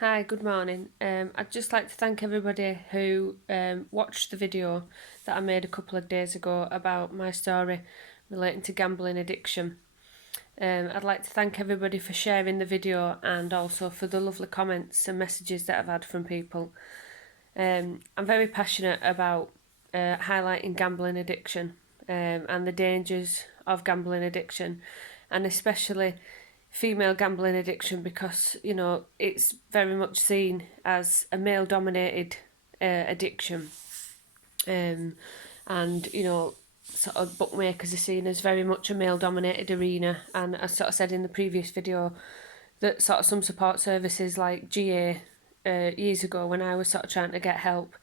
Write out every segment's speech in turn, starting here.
Hi, good morning. I'd just like to thank everybody who watched the video that I made a couple of days ago about my story relating to gambling addiction. I'd like to thank everybody for sharing the video and also for the lovely comments and messages that I've had from people. I'm very passionate about highlighting gambling addiction and the dangers of gambling addiction, and especially female gambling addiction, because it's very much seen as a male dominated addiction, and sort of bookmakers are seen as very much a male dominated arena. And I sort of said in the previous video that sort of some support services like GA years ago, when I was sort of trying to get help,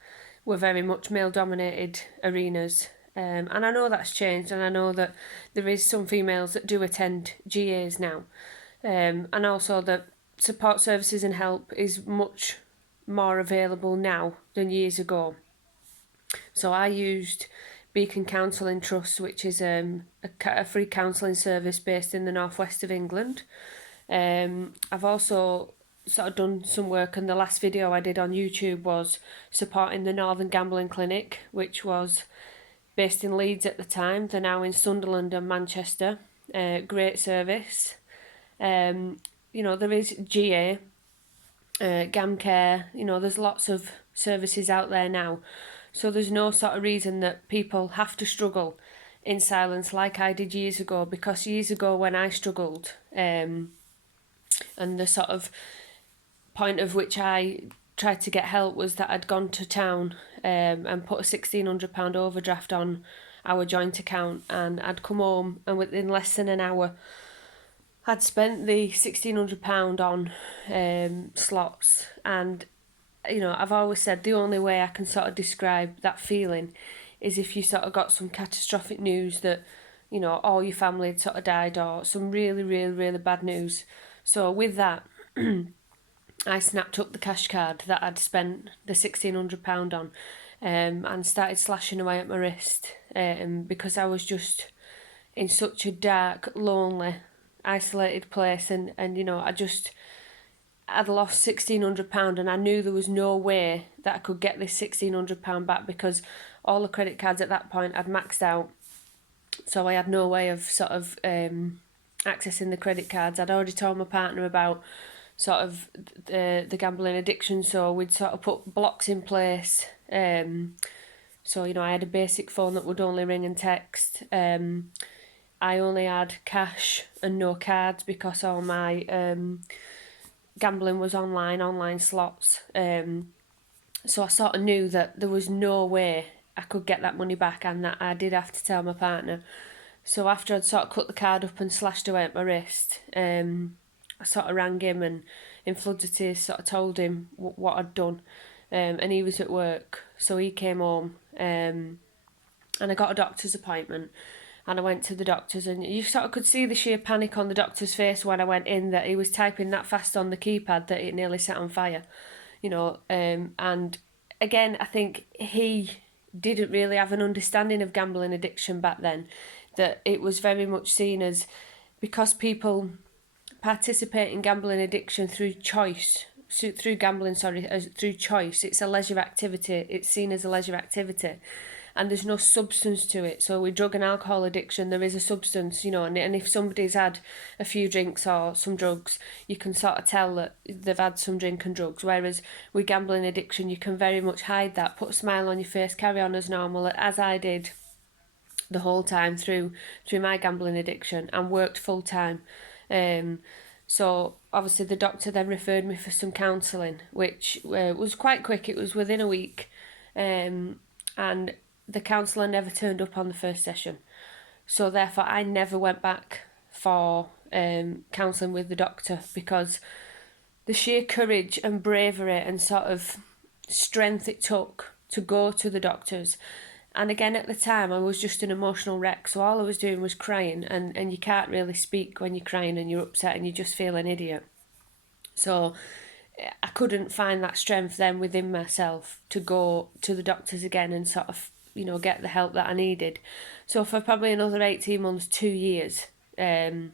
were very much male dominated arenas. And I know that's changed, and I know that there is some females that do attend GAs now, and also that support services and help is much more available now than years ago. So I used Beacon Counselling Trust, which is a free counselling service based in the northwest of England. I've also sort of done some work, and the last video I did on YouTube was supporting the Northern Gambling Clinic, which was based in Leeds at the time. They're now in Sunderland and Manchester. Great service. There is GA, GamCare, there's lots of services out there now. So there's no sort of reason that people have to struggle in silence like I did years ago, because years ago when I struggled, and the sort of point of which I tried to get help was that I'd gone to town and put a £1,600 overdraft on our joint account, and I'd come home and within less than an hour I'd spent the £1,600 on slots. And I've always said the only way I can sort of describe that feeling is if you sort of got some catastrophic news that all your family had sort of died, or some really, really, really bad news. So with that, I snapped up the cash card that I'd spent the £1,600 on, and started slashing away at my wrist, because I was just in such a dark, lonely, isolated place, and I'd lost £1,600, and I knew there was no way that I could get this £1,600 back, because all the credit cards at that point I'd maxed out. So I had no way of sort of accessing the credit cards. I'd already told my partner about sort of the gambling addiction, so we'd sort of put blocks in place. So I had a basic phone that would only ring and text. I only had cash and no cards, because all my gambling was online slots. So I sort of knew that there was no way I could get that money back, and that I did have to tell my partner. So after I'd sort of cut the card up and slashed away at my wrist, I sort of rang him, and in floods of tears sort of told him what I'd done. And he was at work, so he came home, and I got a doctor's appointment. And I went to the doctor's, and you sort of could see the sheer panic on the doctor's face when I went in, that he was typing that fast on the keypad that it nearly set on fire. And again, I think he didn't really have an understanding of gambling addiction back then, that it was very much seen as, because people participate in gambling addiction through choice, through gambling, through choice. It's a leisure activity. It's seen as a leisure activity, and there's no substance to it. So with drug and alcohol addiction, there is a substance, and if somebody's had a few drinks or some drugs, you can sort of tell that they've had some drink and drugs. Whereas with gambling addiction, you can very much hide that, put a smile on your face, carry on as normal, as I did the whole time through my gambling addiction, and worked full time. So obviously the doctor then referred me for some counselling, which was quite quick. It was within a week, and the counsellor never turned up on the first session. So therefore I never went back for counselling with the doctor, because the sheer courage and bravery and sort of strength it took to go to the doctors. And again, at the time, I was just an emotional wreck. So all I was doing was crying, and you can't really speak when you're crying and you're upset and you just feel an idiot. So I couldn't find that strength then within myself to go to the doctors again and sort of, get the help that I needed. So for probably another 18 months, 2 years, I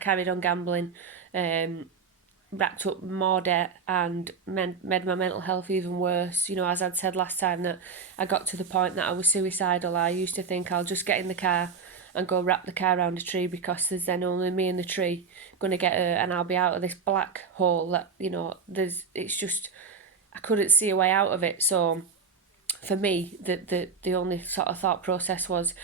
carried on gambling, racked up more debt and made my mental health even worse. You know, as I'd said last time, that I got to the point that I was suicidal. I used to think I'll just get in the car and go wrap the car around a tree, because there's then only me and the tree going to get hurt, and I'll be out of this black hole that, you know, it's just, I couldn't see a way out of it. So for me, the only sort of thought process was,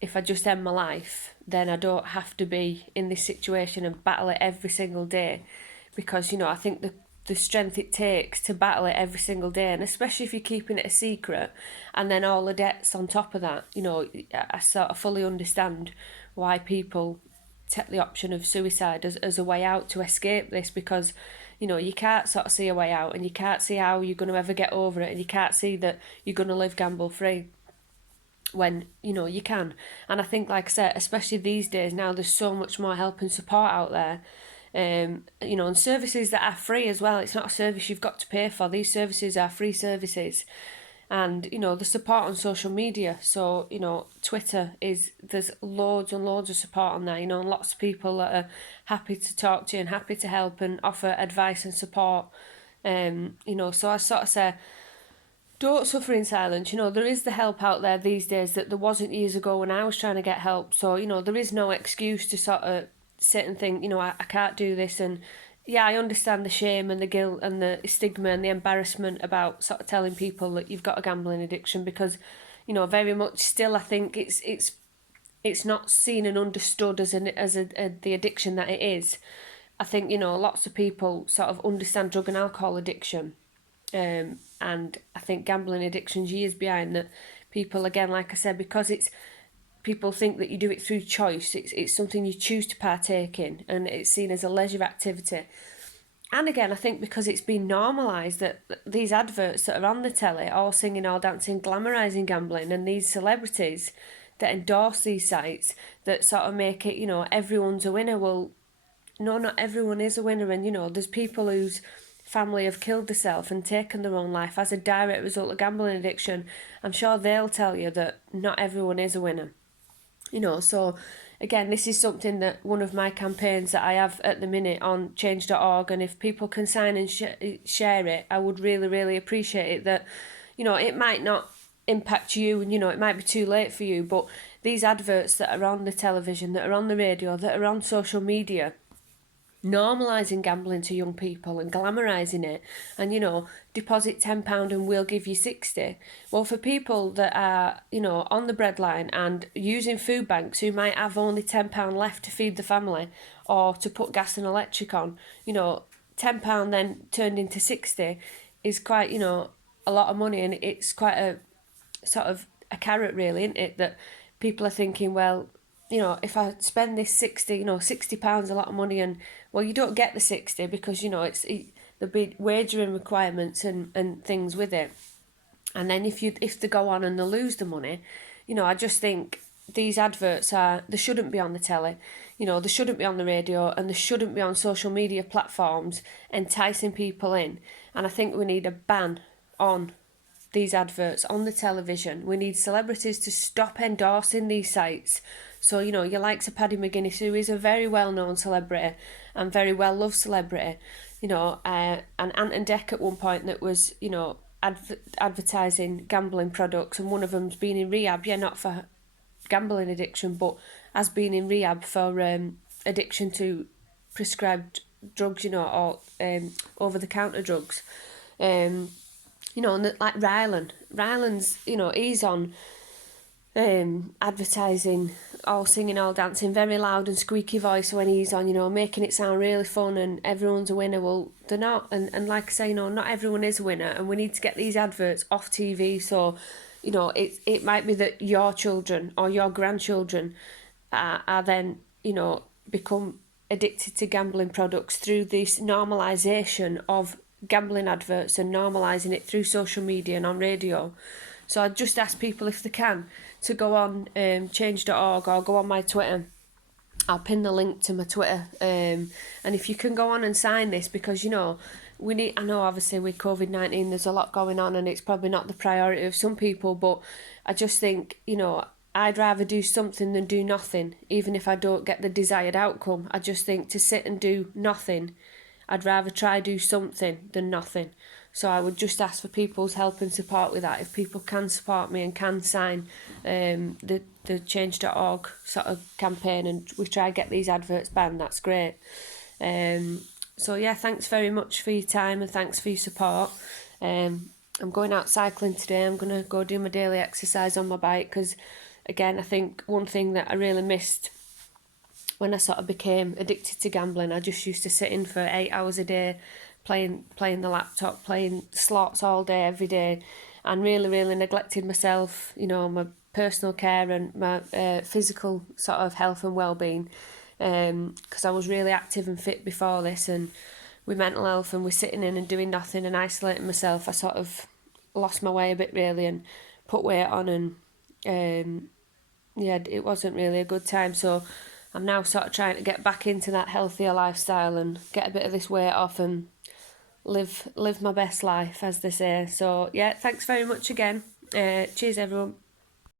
if I just end my life, then I don't have to be in this situation and battle it every single day. Because, you know, I think the strength it takes to battle it every single day, and especially if you're keeping it a secret, and then all the debts on top of that, you know, I sort of fully understand why people take the option of suicide as a way out to escape this, because, you know, you can't sort of see a way out, and you can't see how you're going to ever get over it, and you can't see that you're going to live gamble free when, you know, you can. And I think, like I said, especially these days now, there's so much more help and support out there, you know, and services that are free as well. It's not a service you've got to pay for. These services are free services. And, you know, the support on social media, so, you know, Twitter there's loads and loads of support on there, you know, and lots of people that are happy to talk to you and happy to help and offer advice and support. You know, so I sort of say, don't suffer in silence. You know, there is the help out there these days that there wasn't years ago when I was trying to get help. So, you know, there is no excuse to sort of sit and think, you know, I can't do this. And yeah, I understand the shame and the guilt and the stigma and the embarrassment about sort of telling people that you've got a gambling addiction, because, you know, very much still I think it's not seen and understood as the addiction that it is. I think, you know, lots of people sort of understand drug and alcohol addiction. And I think gambling addiction's years behind that. People, again, like I said, because people think that you do it through choice, it's something you choose to partake in, and it's seen as a leisure activity. And again, I think because it's been normalised that these adverts that are on the telly, all singing, all dancing, glamorising gambling, and these celebrities that endorse these sites that sort of make it, you know, everyone's a winner. Well, no, not everyone is a winner. And, you know, there's people whose family have killed themselves and taken their own life as a direct result of gambling addiction. I'm sure they'll tell you that not everyone is a winner. You know, so again, this is something that one of my campaigns that I have at the minute on change.org, and if people can sign and share it, I would really, really appreciate it. That, you know, it might not impact you, and, you know, it might be too late for you, but these adverts that are on the television, that are on the radio, that are on social media, normalising gambling to young people and glamorising it, and, you know, deposit £10 and we'll give you 60. Well, for people that are, you know, on the breadline and using food banks, who might have only £10 left to feed the family or to put gas and electric on, you know, £10 then turned into 60 is quite, you know, a lot of money, and it's quite a sort of a carrot, really, isn't it, that people are thinking, well, you know, if I spend this 60, you know, £60 a lot of money, and, well, you don't get the 60 because, you know, there'll be wagering requirements and things with it. And then if they go on and they lose the money, you know, I just think these adverts they shouldn't be on the telly, you know, they shouldn't be on the radio, and they shouldn't be on social media platforms enticing people in. And I think we need a ban on these adverts on the television. We need celebrities to stop endorsing these sites. So, you know, your likes of Paddy McGuinness, who is a very well-known celebrity and very well-loved celebrity, you know, and Ant and Dec at one point that was, you know, advertising gambling products, and one of them's been in rehab, not for gambling addiction, but has been in rehab for addiction to prescribed drugs, you know, or over-the-counter drugs. You know, and like Ryland's, you know, he's on advertising, all singing, all dancing, very loud and squeaky voice when he's on, you know, making it sound really fun and everyone's a winner. Well, they're not, and like I say, you know, not everyone is a winner, and we need to get these adverts off TV. So, you know, it might be that your children or your grandchildren are then, you know, become addicted to gambling products through this normalisation of gambling adverts and normalising it through social media and on radio. So I'd just ask people, if they can, to go on change.org or go on my Twitter. I'll pin the link to my Twitter. And if you can go on and sign this, because, you know, I know obviously with COVID-19 there's a lot going on and it's probably not the priority of some people, but I just think, you know, I'd rather do something than do nothing, even if I don't get the desired outcome. I just think to sit and do nothing, I'd rather try do something than nothing. So I would just ask for people's help and support with that. If people can support me and can sign the change.org sort of campaign, and we try to get these adverts banned, that's great. So yeah, thanks very much for your time and thanks for your support. I'm going out cycling today. I'm going to go do my daily exercise on my bike because, again, I think one thing that I really missed when I sort of became addicted to gambling, I just used to sit in for 8 hours a day playing the laptop, playing slots all day, every day, and really neglected myself, you know, my personal care and my physical sort of health and well-being, because I was really active and fit before this, and with mental health and with sitting in and doing nothing and isolating myself, I sort of lost my way a bit really and put weight on, and yeah, it wasn't really a good time. So I'm now sort of trying to get back into that healthier lifestyle and get a bit of this weight off and live my best life, as they say. So yeah, thanks very much again. Cheers everyone.